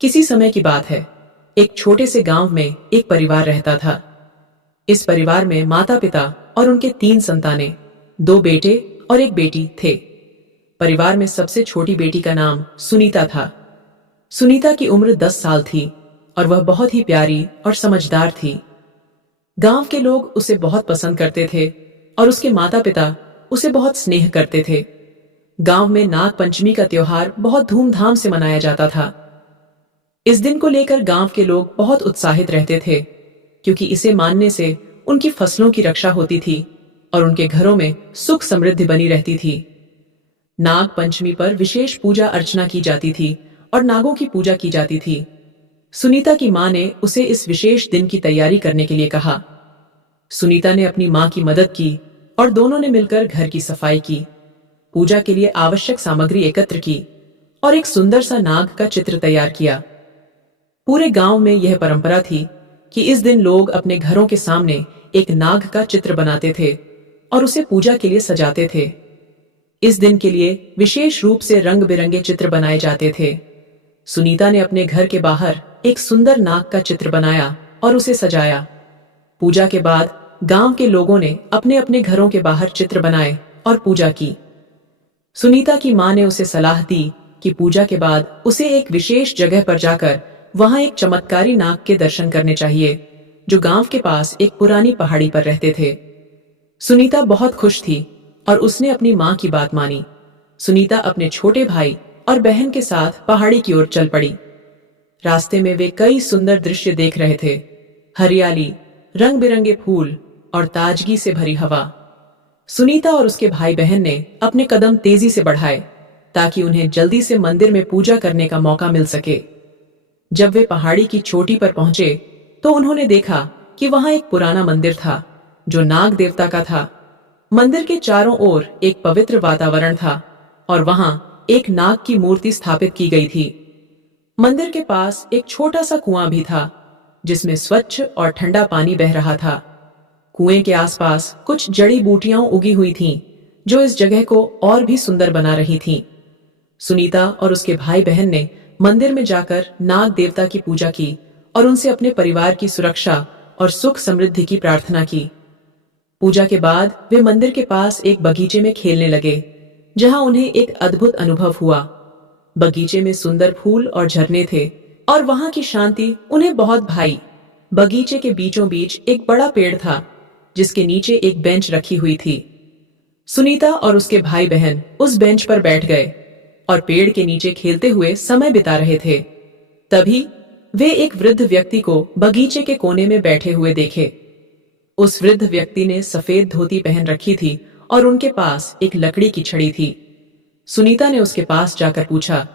किसी समय की बात है। एक छोटे से गांव में एक परिवार रहता था। इस परिवार में माता पिता और उनके 3 संतानें, 2 बेटे और एक बेटी थे। परिवार में सबसे छोटी बेटी का नाम सुनीता था। सुनीता की उम्र 10 साल थी और वह बहुत ही प्यारी और समझदार थी। गांव के लोग उसे बहुत पसंद करते थे और उसके माता पिता उसे बहुत स्नेह करते थे। गांव में नाग पंचमी का त्योहार बहुत धूमधाम से मनाया जाता था। इस दिन को लेकर गांव के लोग बहुत उत्साहित रहते थे, क्योंकि इसे मानने से उनकी फसलों की रक्षा होती थी और उनके घरों में सुख समृद्धि बनी रहती थी। नाग पंचमी पर विशेष पूजा अर्चना की जाती थी और नागों की पूजा की जाती थी। सुनीता की मां ने उसे इस विशेष दिन की तैयारी करने के लिए कहा। सुनीता ने अपनी मां की मदद की और दोनों ने मिलकर घर की सफाई की, पूजा के लिए आवश्यक सामग्री एकत्र की और एक सुंदर सा नाग का चित्र तैयार किया। पूरे गांव में यह परंपरा थी कि इस दिन लोग अपने घरों के सामने एक नाग का चित्र बनाते थे और उसे पूजा के लिए सजाते थे। इस दिन के लिए विशेष रूप से रंग बिरंगे चित्र बनाए जाते थे। सुनीता ने अपने घर के बाहर एक सुंदर नाग का चित्र बनाया और उसे सजाया। पूजा के बाद गांव के लोगों ने अपने अपने घरों के बाहर चित्र बनाए और पूजा की। सुनीता की मां ने उसे सलाह दी कि पूजा के बाद उसे एक विशेष जगह पर जाकर वहां एक चमत्कारी नाग के दर्शन करने चाहिए, जो गांव के पास एक पुरानी पहाड़ी पर रहते थे। सुनीता बहुत खुश थी और उसने अपनी मां की बात मानी। सुनीता अपने छोटे भाई और बहन के साथ पहाड़ी की ओर चल पड़ी। रास्ते में वे कई सुंदर दृश्य देख रहे थे। हरियाली, रंग बिरंगे फूल और ताजगी से भरी हवा। सुनीता और उसके भाई बहन ने अपने कदम तेजी से बढ़ाए ताकि उन्हें जल्दी से मंदिर में पूजा करने का मौका मिल सके। जब वे पहाड़ी की चोटी पर पहुंचे तो उन्होंने देखा कि वहां एक पुराना मंदिर था, जो नाग देवता का था। मंदिर के चारों ओर एक पवित्र वातावरण था और वहां एक नाग की मूर्ति स्थापित की गई थी। मंदिर के पास एक छोटा सा कुआं भी था, जिसमें स्वच्छ और ठंडा पानी बह रहा था। कुएं के आसपास कुछ जड़ी बूटियां उगी हुई थीं, जो इस जगह को और भी सुंदर बना रही थीं। सुनीता और उसके भाई बहन ने मंदिर में जाकर नाग देवता की पूजा की और उनसे अपने परिवार की सुरक्षा और सुख समृद्धि की प्रार्थना की। पूजा के बाद वे मंदिर के पास एक बगीचे में खेलने लगे, जहां उन्हें एक अद्भुत अनुभव हुआ। बगीचे में सुंदर फूल और झरने थे और वहां की शांति उन्हें बहुत भाई। बगीचे के बीचों बीच एक बड़ा पेड़ था, जिसके नीचे एक बेंच रखी हुई थी। सुनीता और उसके भाई बहन उस बेंच पर बैठ गए और पेड़ के नीचे खेलते हुए समय बिता रहे थे। तभी वे एक वृद्ध व्यक्ति को बगीचे के कोने में बैठे हुए देखे। उस वृद्ध व्यक्ति ने सफेद धोती पहन रखी थी और उनके पास एक लकड़ी की छड़ी थी। सुनीता ने उसके पास जाकर पूछा,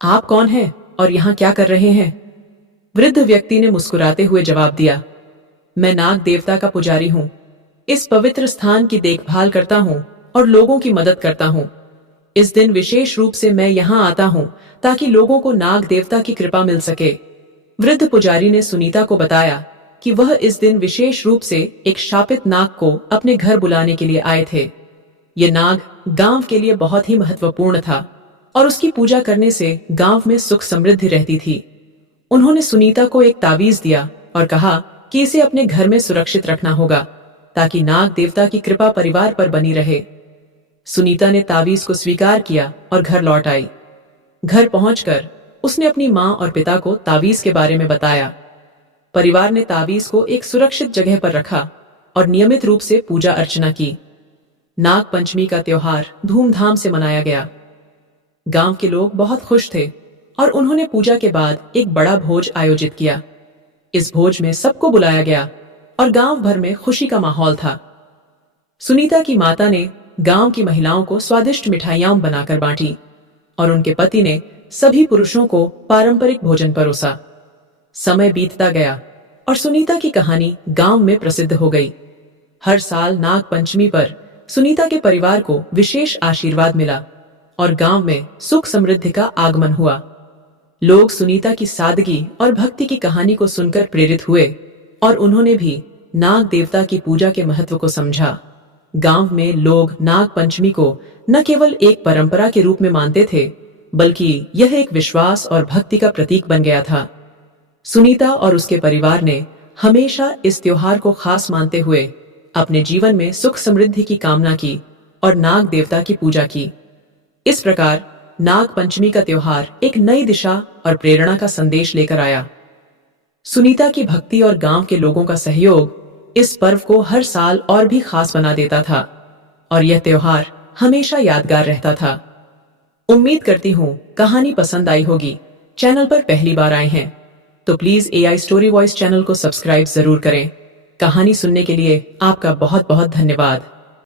आप कौन हैं और यहाँ क्या कर रहे हैं? वृद्ध व्यक्ति ने मुस्कुराते हुए जवाब दिया, मैं नाग देवता का पुजारी हूँ। इस पवित्र स्थान की देखभाल करता हूँ और लोगों की मदद करता हूँ। इस दिन विशेष रूप से मैं यहाँ आता हूँ ताकि लोगों को नाग देवता की कृपा मिल सके। वृद्ध पुजारी ने सुनीता को बताया कि वह इस दिन विशेष रूप से एक शापित नाग को अपने घर बुलाने के लिए आए थे। ये नाग गांव के लिए बहुत ही महत्वपूर्ण था और उसकी पूजा करने से गांव में सुख समृद्धि रहती थी। उन्होंने सुनीता को एक तावीज दिया और कहा कि इसे अपने घर में सुरक्षित रखना होगा, ताकि नाग देवता की कृपा परिवार पर बनी रहे। सुनीता ने तावीज को स्वीकार किया और घर लौट आई। घर पहुंचकर उसने अपनी मां और पिता को तावीज के बारे में बताया। परिवार ने तावीज को एक सुरक्षित जगह पर रखा और नियमित रूप से पूजा अर्चना की। नाग पंचमी का त्योहार धूमधाम से मनाया गया। गांव के लोग बहुत खुश थे और उन्होंने पूजा के बाद एक बड़ा भोज आयोजित किया। इस भोज में सबको बुलाया गया और गांव भर में खुशी का माहौल था। सुनीता की माता ने गांव की महिलाओं को स्वादिष्ट मिठाइयां बनाकर बांटी और उनके पति ने सभी पुरुषों को पारंपरिक भोजन परोसा। समय बीतता गया और सुनीता की कहानी गांव में प्रसिद्ध हो गई। हर साल नाग पंचमी पर सुनीता के परिवार को विशेष आशीर्वाद मिला और गांव में सुख समृद्धि का आगमन हुआ। लोग सुनीता की सादगी और भक्ति की कहानी को सुनकर प्रेरित हुए और उन्होंने भी नाग देवता की पूजा के महत्व को समझा। गांव में लोग नाग पंचमी को न केवल एक परंपरा के रूप में मानते थे, बल्कि यह एक विश्वास और भक्ति का प्रतीक बन गया था। सुनीता और उसके परिवार ने हमेशा इस त्योहार को खास मानते हुए अपने जीवन में सुख समृद्धि की कामना की और नाग देवता की पूजा की। इस प्रकार नाग पंचमी का त्योहार एक नई दिशा और प्रेरणा का संदेश लेकर आया। सुनीता की भक्ति और गांव के लोगों का सहयोग इस पर्व को हर साल और भी खास बना देता था और यह त्योहार हमेशा यादगार रहता था। उम्मीद करती हूँ कहानी पसंद आई होगी। चैनल पर पहली बार आए हैं तो please AI story voice channel को सब्सक्राइब जरूर करें। कहानी सुनने के लिए आपका बहुत बहुत धन्यवाद।